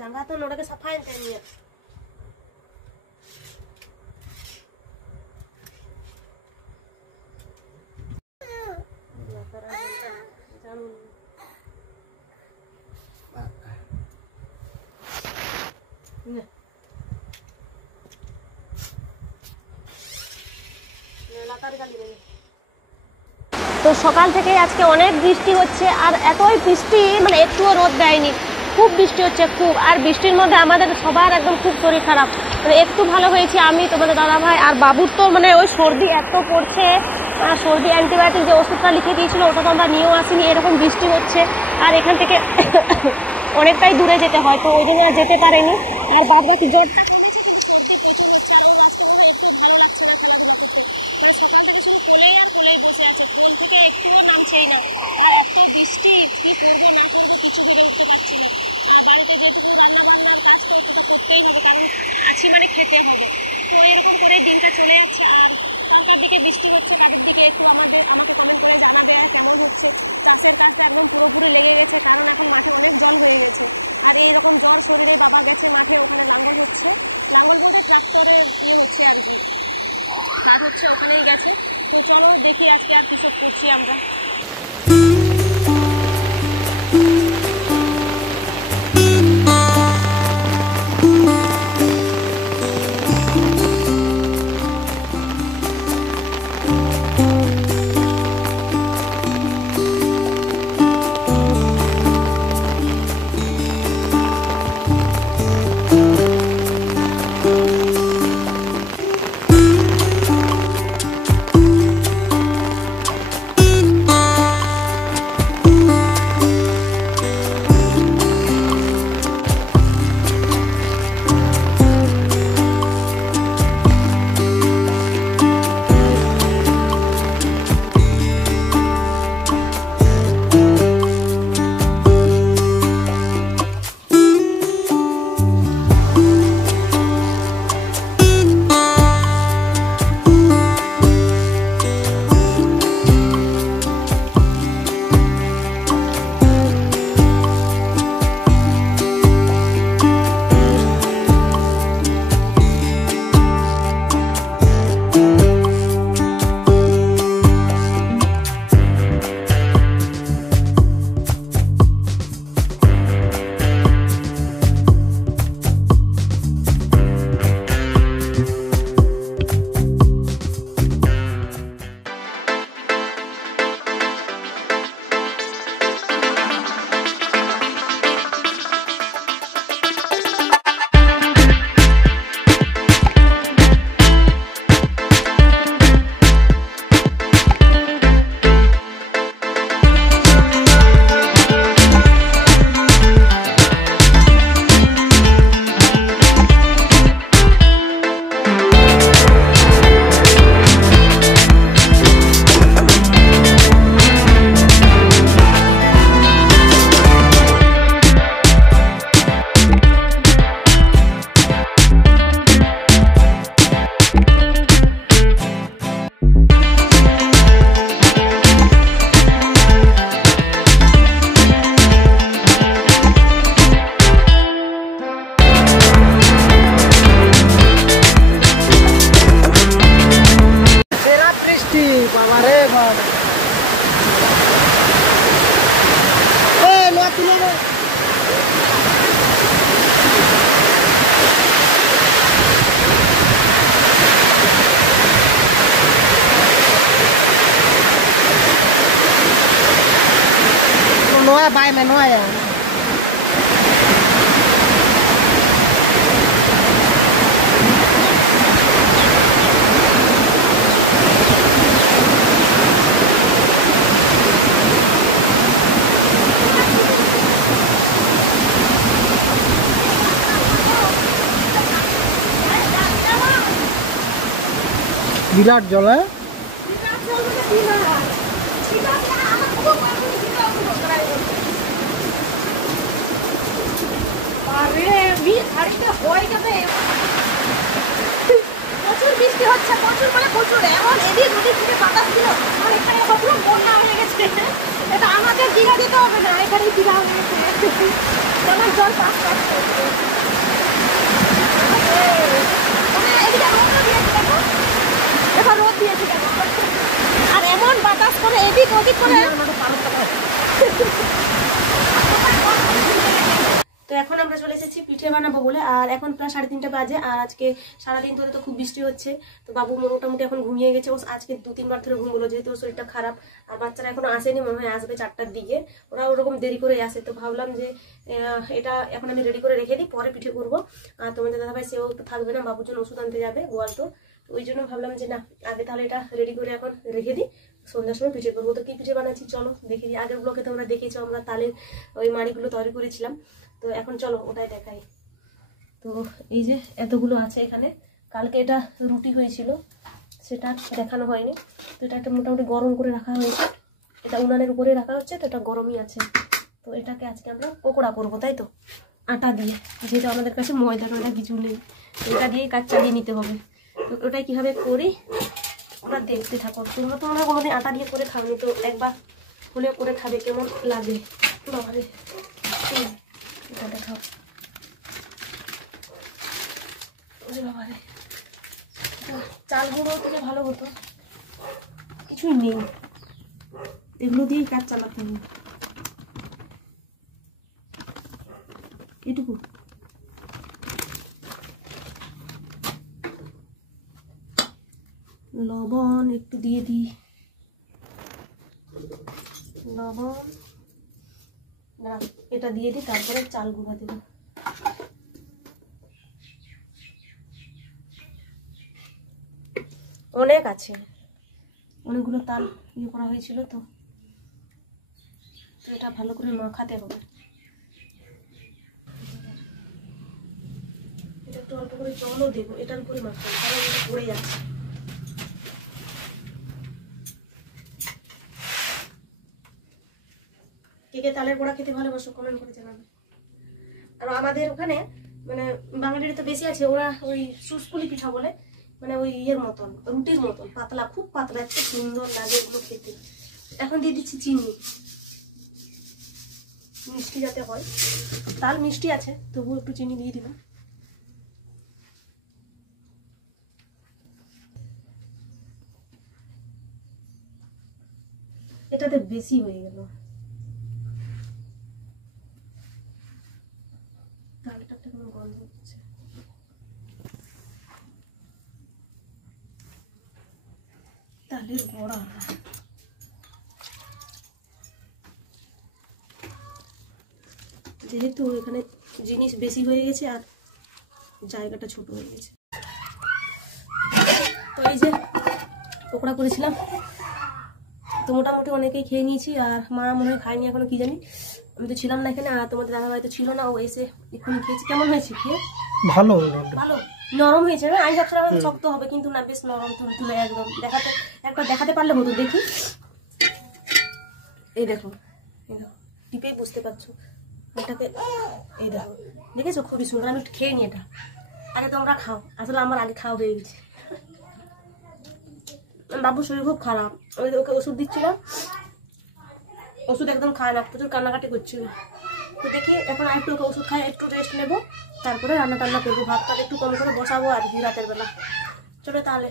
জাঙ্গা তো নোড়াকে সাফাই কাইনিয়া তো সকাল থেকে আজকে অনেক বৃষ্টি হচ্ছে আর এতই বৃষ্টি মানে একটুও রোদ দেয়নি, খুব বৃষ্টি হচ্ছে খুব। আর বৃষ্টির মধ্যে আমাদের সবার একদম খুব শরীর খারাপ, মানে একটু ভালো হয়েছে আমি, তোমাদের দাদা ভাই আর বাবুর তো মানে ওই সর্দি এত পড়ছে, সর্দি অ্যান্টিবায়োটিক যে ওষুধটা লিখে দিয়েছিল ওটা তো আমরা নিয়েও আসিনি, এরকম বৃষ্টি হচ্ছে আর এখান থেকে অনেকটাই দূরে যেতে হয়, তো ওই জন্য আর যেতে পারেনি। আর বাদ বাকি জ্বর মানে খেতে হবে, তো এরকম করে দিনটা চলে যাচ্ছে। আর সন্ধ্যার দিকে বৃষ্টি হচ্ছে, বাড়ির দিকে একটু আমাকে কমেন্ট করে জানাবে আর কেমন হচ্ছে। চাষের কাজটা একদম পুরোপুরি লেগে গেছে, কারণ এখন মাঠে অনেক জল হয়ে গেছে। আর এইরকম জল শরীরে বাবা গেছে মাঠে, ওখানে লাঙ্গল হচ্ছে, লাঙ্গল করে ট্রাক্টরে হচ্ছে আর কি হচ্ছে, ওখানেই গেছে। তো চলো দেখি আজকে আর কিছু করছি আমরা। Noa bay mà noa à. বিরাট জল হ্যাঁ প্রচুর বৃষ্টি হচ্ছে, প্রচুর মানে প্রচুর, এমন এদিক ওদিক থেকে বাতাস ছিল আর এখানে সবগুলো বন্যা হয়ে গেছে। এটা আমাদের দিঘা দিতে হবে না, এখানেই দিঘা হয়ে গেছে। আমার জল পাস পাস করছে। এদিকে রোদও দিয়েছে, দেখো দেখো রোদ দিয়েছে দেখো। আর এমন বাতাস করে এদিক ওদিক করে। তো এখন আমরা চলে এসেছি পিঠে বানাবো বলে, আর এখন প্রায় 3:30 বাজে। আর আজকে সারাদিন ধরে তো খুব বৃষ্টি হচ্ছে, তো বাবু মোটামুটি এখন ঘুমিয়ে গেছে। ও আজকে 2-3 বার ধরে ঘুমগুলো, যেহেতু ওর শরীরটা খারাপ। আর বাচ্চারা এখনো আসেনি, মনে হয় আসবে 4টার দিকে। ওরা ওরকম দেরি করে আসে, তো ভাবলাম যে এটা এখন আমি রেডি করে রেখে দিই, পরে পিঠে করবো। আর তোমাদের দাদাভাই সেও থাকবে না, বাবুর জন্য ওষুধ আনতে যাবে গোয়ালতো। তো ওই জন্য ভাবলাম যে না, আগে তাহলে এটা রেডি করে এখন রেখে দিই, সন্ধ্যার সময় পিঠে করবো। তো কি পিঠে বানাচ্ছি চলো দেখে দিই। আগের ব্লকে তোমরা দেখেছো আমরা তালের ওই মাড়িগুলো তৈরি করেছিলাম, তো এখন চলো ওটাই দেখাই। তো এই যে এতগুলো আছে এখানে, কালকে এটা রুটি হয়েছিল, সেটা দেখানো হয়নি। তো এটা একটা মোটামুটি গরম করে রাখা হয়েছে, এটা উনানের উপরে রাখা হচ্ছে, তো এটা গরমই আছে। তো এটাকে আজকে আমরা পকোড়া করবো, তাই তো আটা দিয়ে, যেহেতু আমাদের কাছে ময়দা টয়দা কিছু নেই, এটা দিয়েই কাজ চালিয়ে নিতে হবে। তো ওটাই কীভাবে করি ওটা দেখতে থাকো। তোমরা কোনোদিন আটা দিয়ে করে খাওনি, তো একবার হলেও করে খাবে, কেমন লাগে বাবারে। এটা দেখাও বাবারে, চাল গুঁড়ো থেকে ভালো হতো, কিছুই নেই, এগুলো দিয়েই কাজ চালাতে হবে। এটুকু লবণ একটু দিয়ে দিই, লবণ না এটা দিয়ে দিই, তারপরে চাল গুঁড়া দেব। অনেক আছে, অনেকগুলো তাল ইয়ে করা হয়েছিল, তো এটা ভালো করে মাখাতে হবে। এটা একটু অল্প করে জলও দেবো, এটার উপরে মাখাতে হবে, কারণ এটা পড়ে যাচ্ছে। কে কে তালের বড়া খেতে ভালোবাসো কমেন্ট করে জানাবে। আর আমাদের ওখানে মানে বাঙালিরা তো বেশি আছে, ওরা ওই সুসপুলি পিঠা বলে, মানে ওই ইয়ের মতন, রুটির মতন পাতলা, খুব পাতলা, এত সুন্দর লাগে এগুলো খেতে। এখন দিয়ে দিচ্ছি চিনি, মিষ্টি যাতে হয়, তাল মিষ্টি আছে তবু একটু চিনি দিয়ে দিলাম। এটাতে বেশি হয়ে গেল, তালটা কেমন গন্ধ হচ্ছে। তালের বড়া যেহেতু এখানে জিনিস বেশি হয়ে গেছে আর জায়গাটা ছোট হয়ে গেছে। তো এই যে পকোড়া করেছিলাম, তো মোটামুটি অনেকেই খেয়ে নিয়েছি, আর মা মনে হয় খায়নি এখনো, কি জানি, আমি তো ছিলাম না এখানে। আর তোমাদের দাদা ভাই তো ছিল না, ও এসে এক্ষুনি খেয়েছি। কেমন হয়েছে খেয়ে? ভালো ভালো, নরম হয়েছে না? আমি ভাবছিলাম শক্ত হবে, কিন্তু না, বেশ নরম তুলে একদম। একবার দেখাতে পারলে হতো, দেখি। এই দেখো, এই দেখো, টিপেই বুঝতে পারছো এটাকে, এই দেখো, দেখেছো খুবই সুন্দর। আমি একটু খেয়ে নি এটা, আগে তোমরা খাও, আসলে আমার আগে খাওয়া হয়ে গেছে। বাবুর শরীর খুব খারাপ, ওকে ওষুধ দিচ্ছিলাম, ওষুধ একদম খায় না, প্রচুর কান্নাকাটি করছিল। তো দেখি এখন একটু ওকে ওষুধ খাই, একটু রেস্ট নেবো, তারপরে রান্না টান্না করবো। ভাতটা একটু কম করে বসাবো আর কি রাতের বেলা। চলো তাহলে